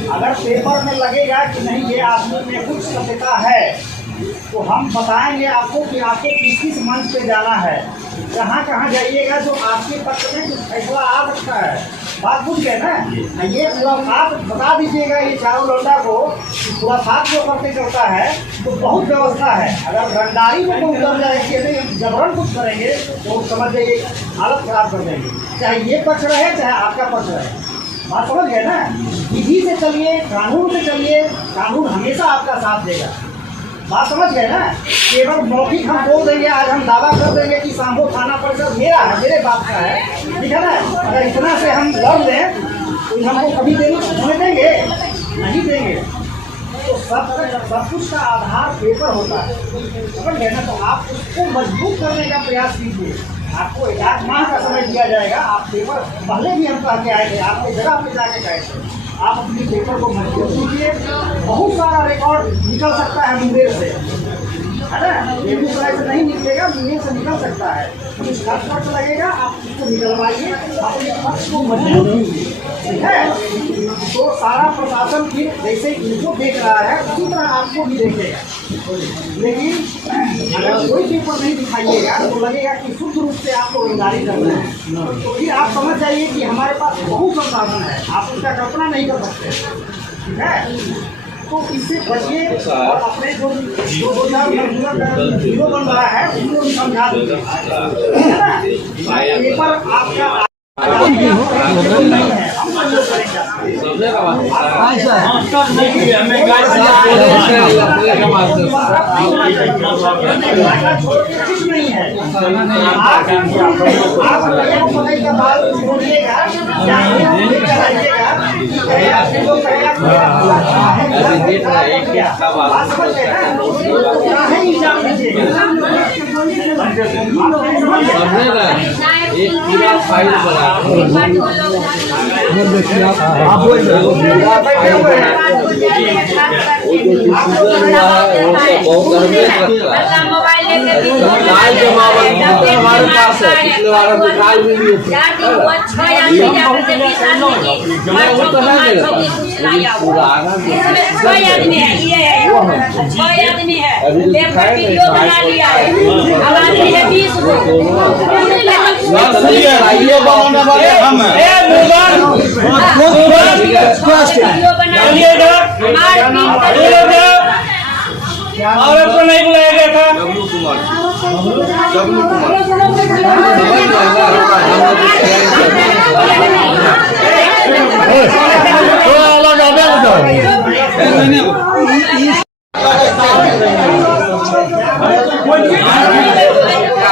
अगर पेपर में लगेगा कि नहीं ये आदमी में कुछ सत्यता है, तो हम बताएंगे आपको कि आपको किस किस मंच पे जाना है, कहाँ कहाँ जाइएगा जो आपके पक्ष में कुछ फैसला आ सकता है। बात बुझ गए ना? ये पूरा साथ बता दीजिएगा ये चारों लौंडा को, पूरा साथ जो करते करता है तो बहुत व्यवस्था है। अगर रंगदारी में कोई उतर जाएंगे, जबरन कुछ करेंगे तो समझ जाइए हालत खराब कर देंगे, चाहे ये पक्ष रहे चाहे आपका पक्ष रहे। बात समझ गए ना? विधि से चलिए, कानून से चलिए, कानून हमेशा आपका साथ देगा। बात समझ गए ना? केवल मौखिक हम बोल देंगे, आज हम दावा कर देंगे कि सांभो थाना परिषद मेरा है, मेरे बाप का है, ठीक है ना? अगर इतना से हम लड़ दें तो हमको कभी होने देंगे? नहीं देंगे। तो सब कुछ का आधार पेपर होता है, समझ गए ना? तो आप उसको मजबूत करने का प्रयास कीजिए। आपको 1 माह का समय दिया जाएगा। आप पेपर पहले भी हम कह के आए थे, आपके जगह पे जाके गए थे। आप अपने पेपर को मजबूत कीजिए, बहुत सारा रिकॉर्ड निकल सकता है मुंगेर से, है ना? बेगूसराय से नहीं निकलेगा, मुंगेर से निकल सकता है। कुछ खर्च लगेगा, आप उसको निकलवाइए, अपने पक्ष को मजबूत कीजिए, ठीक है? तो सारा प्रशासन फिर जैसे इनको देख रहा है उसी तरह आपको भी देखेगा। लेकिन अगर कोई पेपर नहीं दिखाइएगा तो लगेगा कि शुद्ध रूप से आपको रंगदारी करना है, तो फिर आप समझ जाइए कि हमारे पास बहुत संसाधन है, आप उसका कल्पना नहीं कर सकते, ठीक है? तो इससे बचिए और अपने जो 2-4 हीरो बन रहा है उनको भी समझा दीजिए, है ना? पेपर आपका एक पूरा फाइल बना हमारे पास है, पिछले बार हम निकाल भी लिए थे। और आपको नहीं बुलाया गया था? डब्लू कुमार क्या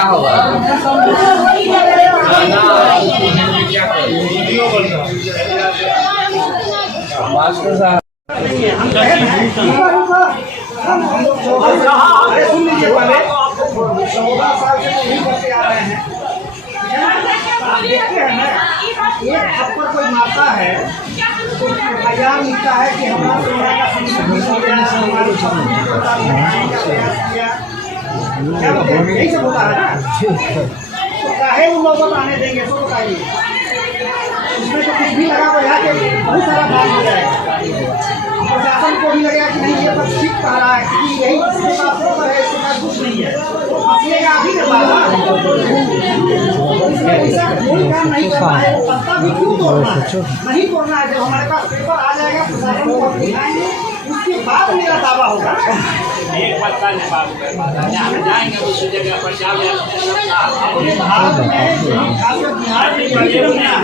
होगा मास्टर साहब अरे सुन लीजिए पहले 14 साल से यही करते आ रहे हैं। आप देखते हैं ना, एक थप्पड़ कोई मारता है तो तैयार मिलता है कि हमारा सेना का यही सब होता है ना। तो काहे वो लोग आने देंगे तो बताइए, उसमें तो कुछ भी लगा तो यहाँ के बहुत सारा बात हो जाएगा। प्रशासन को भी लगेगा कि नहीं ये सब ठीक कह रहा है, क्योंकि यही इसके पास पेपर है, इसके पास कुछ नहीं है, फंसेगा अभी के बाद ऐसा कोई काम नहीं करना है। वो पत्ता भी क्यों तोड़ना है, नहीं तोड़ना है। जब हमारे पास पेपर आ जाएगा प्रशासन को दिखाएंगे, उसके बाद मेरा दावा होगा। एक पत्ता नहीं बात कर पाता, जहाँ जाएंगे उस जगह पर जाएंगे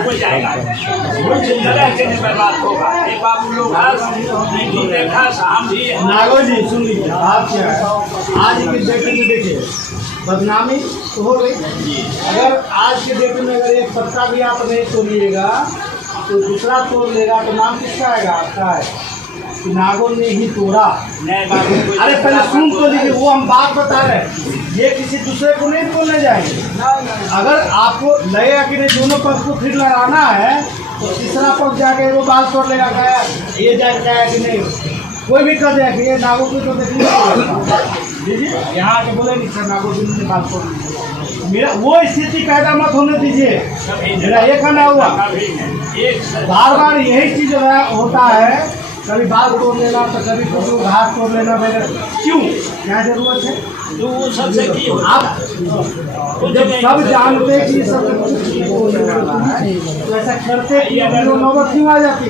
हो जाएगा, बर्बाद होगा। एक बात लोग नहीं देखा, हम भी नागो जी सुन लीजिए, आप क्या है आज के डेट में देखिए बदनामी तो हो गई। अगर आज के डेट में अगर एक पत्ता भी आप नहीं तोड़िएगा तो दूसरा तोड़ लेगा तो नाम किसका आएगा? आपका है कि नागो ने ही तोड़ा। अरे पहले सुन तो लीजिए, वो हम बात बता रहे हैं, ये किसी दूसरे को नहीं बोलने जाएंगे। अगर आपको लगेगा कि नहीं दोनों पक्ष को फिर लड़ाना है तो तीसरा पक्ष जाके वो बात तोड़ लेगा, गया ये जाएगा कि नहीं, कोई भी कर जाएगा कि ये नागो की तो दीजिए यहाँ आके बोले नहीं सर नागो जी ने बात तोड़। मेरा वो स्थिति पैदा मत होने दीजिए। मेरा ये कहना हुआ, बार बार यही चीज होता है, कभी बाल तोड़ लेना तो कभी तो घास तोड़ लेना, मेरे क्यों क्या जरूरत है? तो सबसे की आप जब सब जानते कि ये सब तो ऐसा करते कि नौबत क्यों आ जाती?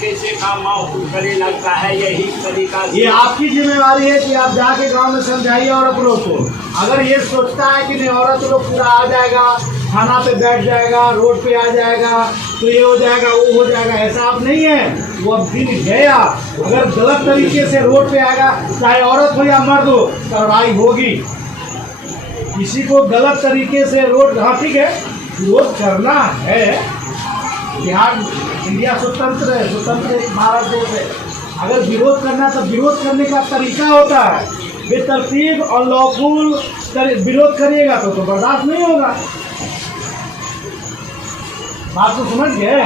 कैसे काम करे लगता है, यही तरीका। ये आपकी जिम्मेवारी है कि आप जाके गांव में समझाइए औरत लोग को। अगर ये सोचता है कि नहीं औरत लोग पूरा आ जाएगा, खाना पे बैठ जाएगा, रोड पे आ जाएगा तो ये हो जाएगा वो हो जाएगा, ऐसा आप नहीं है। वो अब दिन गया, अगर गलत तरीके से रोड पे आएगा, चाहे औरत हो या मर्द हो, कार्रवाई होगी। किसी को गलत तरीके से रोड, हाँ ठीक है विरोध करना है, बिहार इंडिया स्वतंत्र है, स्वतंत्र एक भारत देश है। अगर विरोध करना तो विरोध करने का तरीका होता है, बेतरतीब और लॉफुल विरोध करिएगा तो बर्दाश्त नहीं होगा। बात तो समझ गए?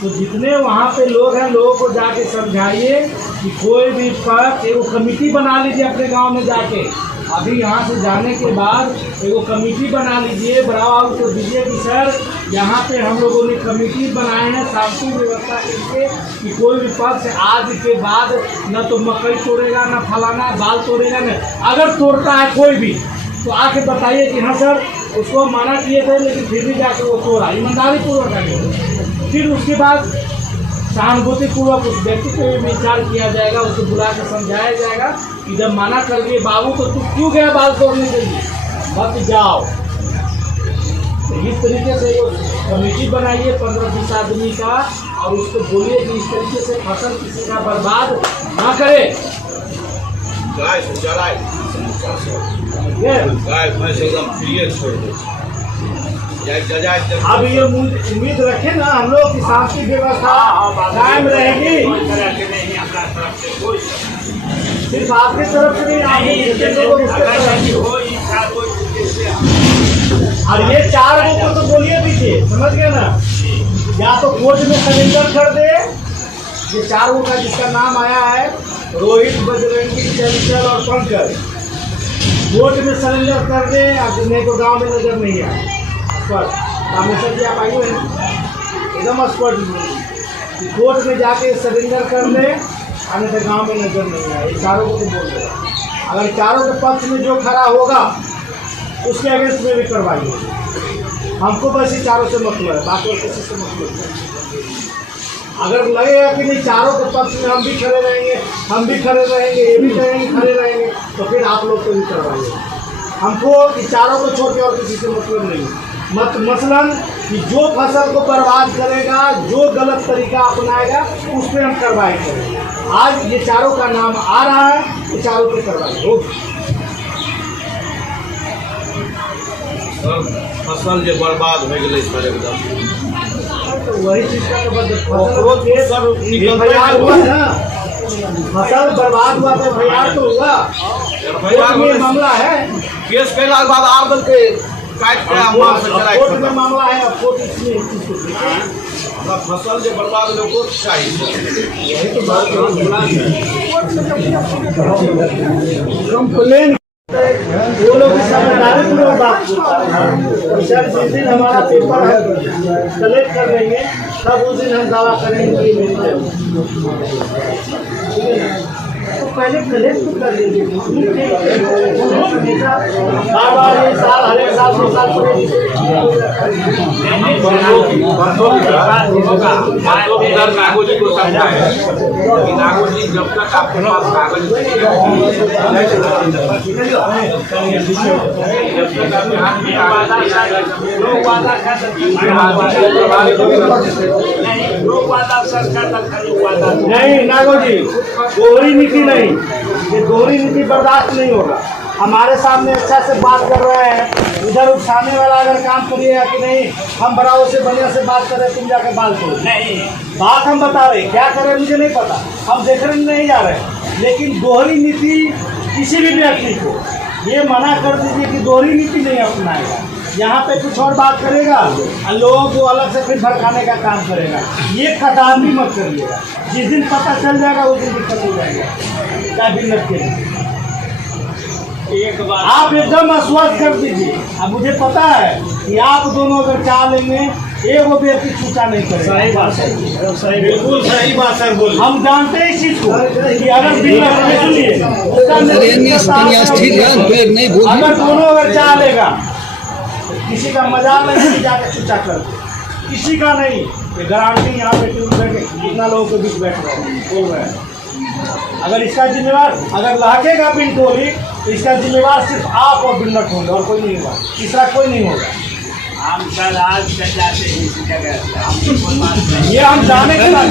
तो जितने वहाँ पे लोग हैं, लोगों को जाके समझाइए कि कोई भी पक्ष एगो कमेटी बना लीजिए अपने गांव में जाके। अभी यहाँ से जाने के बाद एगो कमेटी बना लीजिए, बढ़ावा उसको दीजिए कि सर यहाँ पे हम लोगों ने कमेटी बनाए हैं शांति व्यवस्था के लिए कि कोई भी पक्ष आज के बाद न तो मकई तोड़ेगा, न फलाना बाल तोड़ेगा, न अगर तोड़ता है कोई भी तो आके बताइए कि हाँ सर उसको मना किए थे लेकिन फिर भी जाके वो तोड़ा, ईमानदारी पूर्वक आगे। फिर उसके बाद सहानुभूतिपूर्वक उस व्यक्ति को भी विचार किया जाएगा, उसको बुला के समझाया जाएगा कि जब मना कर दिए बाबू तो तू क्यों गया बाल तोड़ने के लिए, मत जाओ। तो इस तरीके से वो कमेटी बनाइए 15-20 आदमी का और उसको बोलिए कि इस तरीके से फसल किसी का बर्बाद ना करे। अब ये उम्मीद रखें ना हम लोग की शांति व्यवस्था कायम रहेगी, सिर्फ आपकी तरफ से नहीं, और ये 4 लोगों को तो बोलिए दीजिए, समझ गए ना? या तो कोर्ट में सरेंडर कर दे, ये 4 लोगों का जिसका नाम आया है रोहित, बजरंगी, चंचल और पंकज, कोर्ट में सरेंडर कर दे। अब नहीं तो गांव में नजर नहीं आए। रामेश्वर जी आप आइए एकदम स्पष्ट कोर्ट में जाके सरेंडर कर ले, आने से गांव में नजर नहीं आए। चारों को तो बोल रहे, अगर चारों के पक्ष में जो खड़ा होगा उसके अगेंस्ट में भी कार्रवाई होगी। हमको बस ये चारों से मतलब है, बाकी किसी से मतलब नहीं। अगर लगेगा कि नहीं चारों के पक्ष में हम भी खड़े रहेंगे, हम भी खड़े रहेंगे, ये भी कहेंगे खड़े रहेंगे, तो फिर आप लोग को भी करवाइए। हमको इन चारों को छोड़ के और किसी से मतलब नहीं। मसलन कि जो फसल को बर्बाद करेगा, जो गलत तरीका अपनाएगा, उस पर हम कार्रवाई करेंगे। आज ये चारों का नाम आ रहा है, ये चारों पे कार्रवाई होगी। फसल जो बर्बाद हो गई सर एकदम, तो वही चीज का एफआईआर हुआ ना, फसल बर्बाद हुआ तो एफआईआर तो हुआ, कोर्ट में मामला है, केस कैला के बाद आर्दल के काट के मार से चला कोर्ट में मामला है। अब कोर्ट इसमें फसल जो बर्बाद हो कोर्ट चाहिए, यही तो बात कंप्लेन वो लोग भी समझदारी पूर्वक बात करता है। और सर जिस दिन हमारा पेपर कलेक्ट कर लेंगे तब उस दिन हम दावा करेंगे कि नहीं है। तो पहले कलेक्ट तो कर लीजिए, बार बार एक साल हर एक साल 2 साल नागोजी को समझा है कि नागोजी जब तक आपके पास कागज नहीं नागोजी, दोहरी नीति नहीं, ये दोहरी नीति बर्दाश्त नहीं होगा। हमारे सामने अच्छा से बात कर रहे हैं, उधर सामने वाला अगर काम करिएगा कि नहीं हम बराबर से बढ़िया से बात कर रहे, तुम जाकर बात करो। नहीं, बात हम बता रहे, क्या कर रहे मुझे नहीं पता, हम देखने नहीं जा रहे। लेकिन दोहरी नीति किसी भी व्यक्ति को ये मना कर दीजिए कि दोहरी नीति नहीं अपनाएगा। यहाँ पे कुछ और बात करेगा और लोगों को अलग से फिर भड़काने का काम करेगा, ये कदम भी मत करिएगा। जिस दिन पता चल जाएगा उस दिन दिक्कत हो जाएगा। क्या बिल्लत के लिए एक बार आप एकदम आश्वस्त कर दीजिए। अब मुझे पता है कि आप दोनों अगर चाह लेंगे एक वो व्यक्ति छूटा नहीं करेगा। सही बात है, सही, बिल्कुल सही बात सर बोल। हम जानते हैं इस चीज को कि अगर बिल्लत सुनिए अगर दोनों अगर चाह लेगा, किसी का मजाक नहीं कि जाकर छूटा कर, किसी का नहीं। ये गारंटी यहाँ पे कितना लोगों के बीच बैठ रहे हैं बोल रहे हैं। अगर इसका जिम्मेवार अगर लहकेगा पिन टोली तो इसका जिम्मेवार सिर्फ आप और बिल्लट होंगे और कोई नहीं होगा, तीसरा कोई नहीं होगा। हम सर आज चल जाते हैं इसी जगह, ये हम जाने के बाद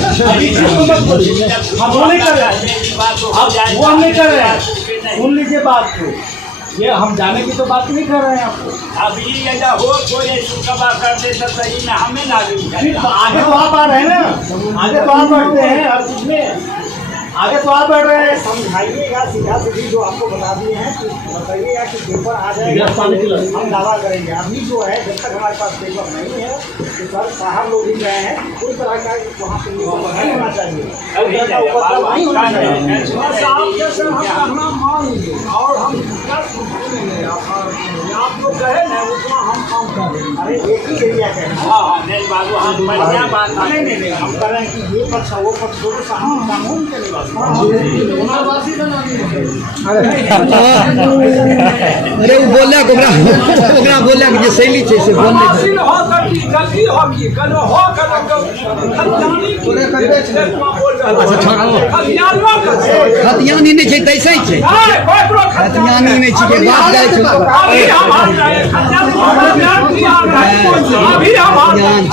हम वो नहीं कर रहे हैं, वो हम नहीं कर रहे हैं। सुन लीजिए बात को, ये हम जाने की तो बात नहीं कर रहे हैं आपको। अभी ऐसा हो कोई शुक्र करते तो सही में हमें ना फिर आगे तो आप आ रहे हैं ना, आगे तो आप बढ़ते हैं हर चीज में, आगे तो आप बढ़ रहे हैं। समझाइएगा सीधा सीधी जो आपको बता दिए हैं, तो बताइएगा कि पेपर आ जाएगा हम दावा करेंगे। अभी जो है जब तक हमारे पास पेपर नहीं है तो सर बाहर लोग ही गए हैं, कोई तरह का वहाँ पे नहीं होना चाहिए, नहीं होना चाहिए। और हम आप लोग कहे ना उतना हम काम कर रहे हैं। अरे एक ही एरिया का है। हाँ नहीं बाबू हम बढ़िया बात नहीं हम कर रहे हैं कि ये पक्ष वो पक्ष दोनों कानून के निवास अरे वो बोल रहा बोल रहा कि शैली छे से बोलने गलती होगी कनो हो कनो खतियानी नहीं छै तैसे ही छै, खतियानी नहीं छै के बात जाय छै ज्ञान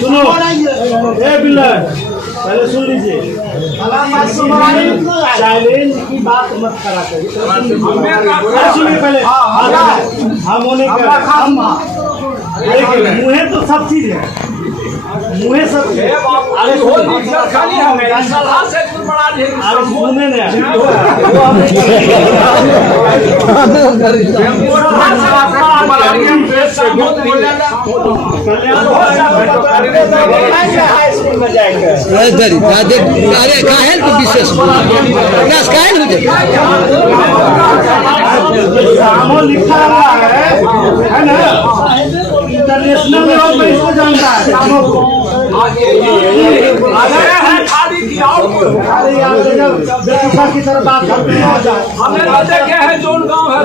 सुनो बिल्लर, पहले सुन लीजिए, चैलेंज की बात मत करा करिए। सुनिए पहले, हम होने देखिए मुँह तो सब चीज है, मुँह सब अरे सुने अरे काहे तो विशेष क्लास काहे हो जाए सामो लिखा हुआ है ना, इंटरनेशनल लेवल पे इसको जानता है सामो को। की तरफ बात करते हैं हमें तो देखे है जोन गांव है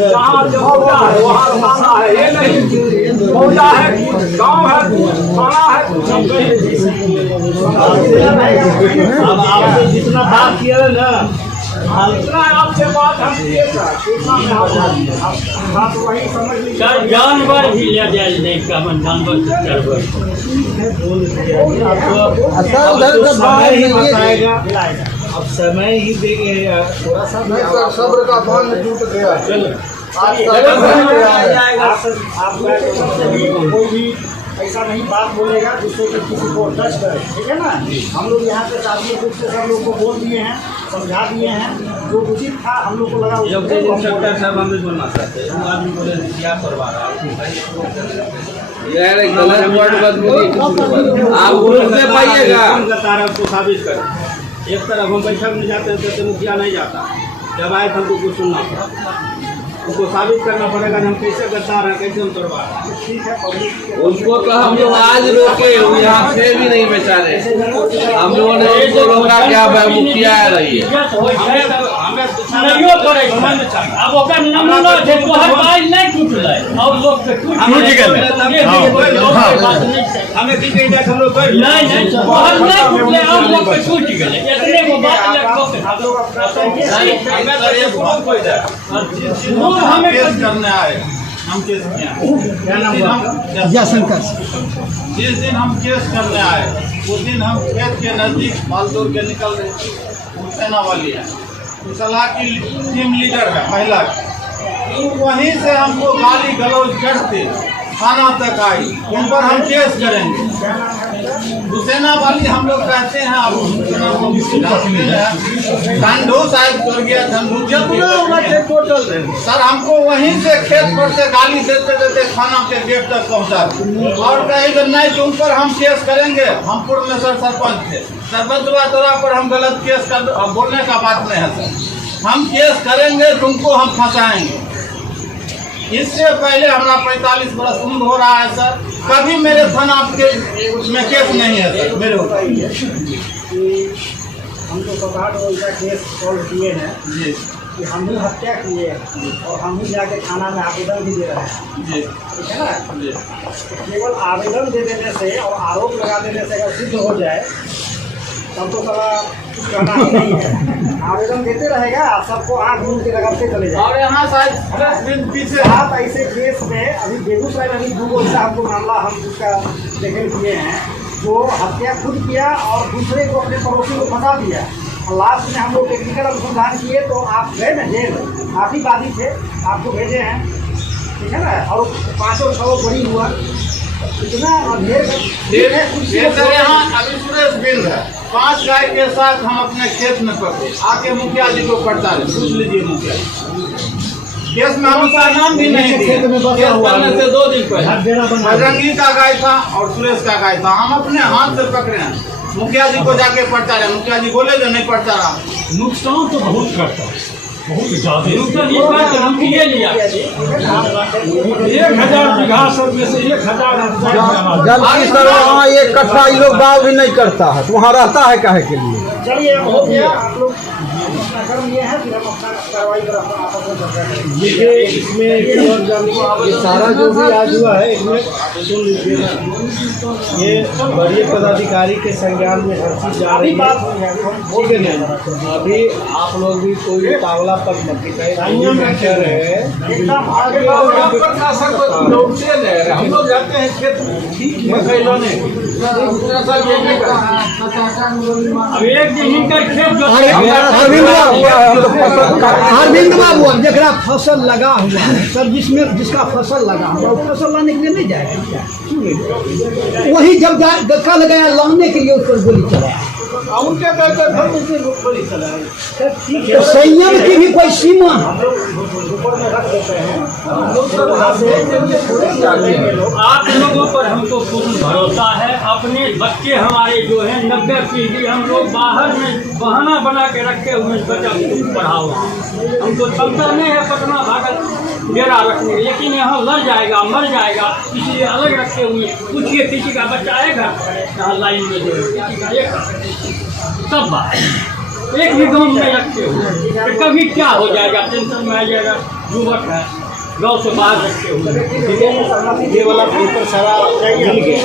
जहाँ जो मौजा है वहाँ थाना है, ये नहीं मौजा है गांव है थाना है। अब आपसे जितना बात किया है ना, इतना आपसे बात हम किए सर, इतना में आप वही समझ लीजिए। जानवर भी ले जाए नहीं कमन जानवर से जानवर समय ही बताएगा, अब समय ही देंगे थोड़ा सा सब्र का बांध टूट गया। कोई भी ऐसा नहीं बात बोलेगा जिससे कि किसी को टच करे, ठीक है ना। हम लोग यहाँ पे शादी रूप से सब लोग को बोल दिए हैं, समझा दिए हैं, जो उचित था हम लोग को लगा। बोलना चाहते हैं आदमी बोले क्या करवा रहा है, गलत वर्ड मत बोलिए, आप बोल से पाइएगा को साबित करें। एक तरफ हम बैठक में जाते हैं तो मुखिया नहीं जाता, जब आए थे हमको कुछ सुनना पड़ा, उनको साबित करना पड़ेगा हम कैसे गद्दार हैं, कैसे हम करवा रहे हैं। ठीक है, उनको तो हम लोग आज रोके, यहाँ से भी नहीं बेचारे, हम लोगों ने उनको रोका क्या मुखिया रही है। अब ओकर नमूना जे तोहर बाइल नहीं टूटले और लोग के टूट हमें की कही जाए हम लोग नहीं तोहर नहीं टूटले और लोग के टूट गेले, इतने को बात लग हमें करने आए हम केस किया। जयशंकर जिस दिन हम केस करने आए उस दिन हम खेत के नजदीक माल तोड़ के निकल रहे, सेना वाली है, सलाह की टीम लीडर है महिला की, वहीं से हमको गाली गलौज करते थाना तक आई, उन पर हम केस करेंगे। हुसैना वाली हम लोग कहते हैं, अब ठंडू शायद कर गया, ठंडू टोटल सर हमको वहीं से खेत पर से गाली देते देते थाना के गेट तक पहुंचा और कहेंगे नहीं तुम पर हम केस करेंगे। हम पूर्व में सर सरपंच थे, सरपंच तोरा पर हम गलत केस कर, बोलने का बात नहीं है सर, हम केस करेंगे, तुमको हम फंसाएंगे। इससे पहले हमारा 45 वर्ष उम्र हो रहा है सर, कभी मेरे थाना के उसमें केस नहीं है सर मेरे ऊपर। हम तो 7-8 ऐसा केस सॉल्व किए हैं कि हम ही हत्या किए और हम ही जाके थाना में आवेदन भी दे रहे हैं, ठीक है ना। केवल आवेदन दे देने से और आरोप लगा देने से अगर सिद्ध हो जाए तब तो साला कुछ कहना ही नहीं है। आवेदन देते रहेगा, सबको आँख मूंद के रगड़ते चले जाए। और यहाँ शायद पीछे आप ऐसे केस में अभी बेगूसराय में भी 2 ऐसा हमको मामला हम उसका देखने किए हैं, जो हत्या खुद किया और दूसरे को अपने पड़ोसी को फंसा दिया। और लास्ट में हम लोग टेक्निकल अनुसंधान किए तो आप गए ना जेल, आप ही वादी थे, आपको भेजे हैं, ठीक है ना। और 5-6 बड़ी हुआ इतना यहाँ अभी सुरेश बिंद है, 5 गाय के साथ हम अपने खेत में पकड़े, आके मुखिया जी को पड़ता है, पूछ लीजिए मुखिया केस में हम उसका नाम भी नहीं दिए। केस करने से 2 दिन पहले बजरंगी का गाय था और सुरेश का गाय था, हम अपने हाथ से पकड़े हैं, मुखिया जी को जाके पर्चा रहे, मुखिया जी बोले जो नहीं पर्चा रहा। नुकसान तो बहुत करता है, बहुत ज्यादा नुकसान। इस बार तो हम ये लिया 1000 बीघा सब में से 1000 जबकि सर वहाँ 1 कट्ठा ये लोग गाँव भी नहीं करता है, तो वहाँ रहता है काहे के लिए। चलिए हो गया, आप लोग अपना कर्म ये है, फिर हम अपना कार्रवाई कर आपस में चर्चा करेंगे। देखिए इसमें ये सारा जो भी आज हुआ है इसमें सुन लीजिए ना, ये बड़े पदाधिकारी के संज्ञान में हर चीज जा रही है, ठीक है ना। अभी आप लोग भी कोई पावला पक मत दिखाए, हम लोग जाते हैं खेत मकई लाने, अब एक दिन का खेत अरविंद बाबू जरा फसल लगा हुआ है सर, जिसका फसल लगा हुआ है फसल लाने के लिए नहीं जाएगा क्या? वही जब कल गया लाने के लिए उस पर गोली चलाया, उनके कहते घर में से गोली चलाए। तो संयम की भी कोई सीमा है। आप लोगों पर हमको पूर्ण भरोसा है। अपने बच्चे हमारे जो हैं 90 पीढ़ी हम लोग बाहर में बहाना बना के रखे हुए बच्चा पढ़ाओ, हमको क्षमता नहीं है पटना भागल डेरा रखने, लेकिन यहाँ लड़ जाएगा मर जाएगा इसलिए अलग रखे हुए। पूछिए किसी का बच्चा आएगा यहाँ लाइन में जो किसी का एक सब बात एक ही गाँव में रखते हो तो कभी क्या हो जाएगा, टेंशन में आ जाएगा। युवक है, गाँव से बाहर रखते हो। ये वाला पेपर सारा मिल गया,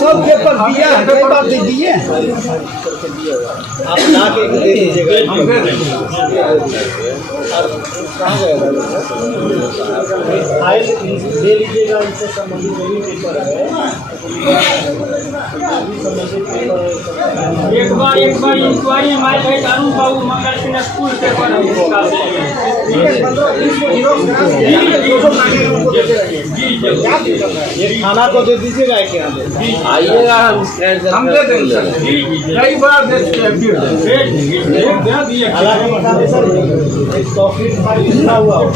सब पेपर दिया है, कई बार दे दिए। आप ला के दे दीजिएगा। फाइल दे लीजिएगा, इनसे संबंधित जो भी पेपर है। एक बार इंक्वायरी हमारे भाई अरुण बाबू मंगल सिंह स्कूल से ये खाना को दे दीजिएगा क्या? आइएगा, हम दे देंगे। कई बार दे दिए। हालांकि बता दें सर, एक 100 फीट हमारी लिखा हुआ हो।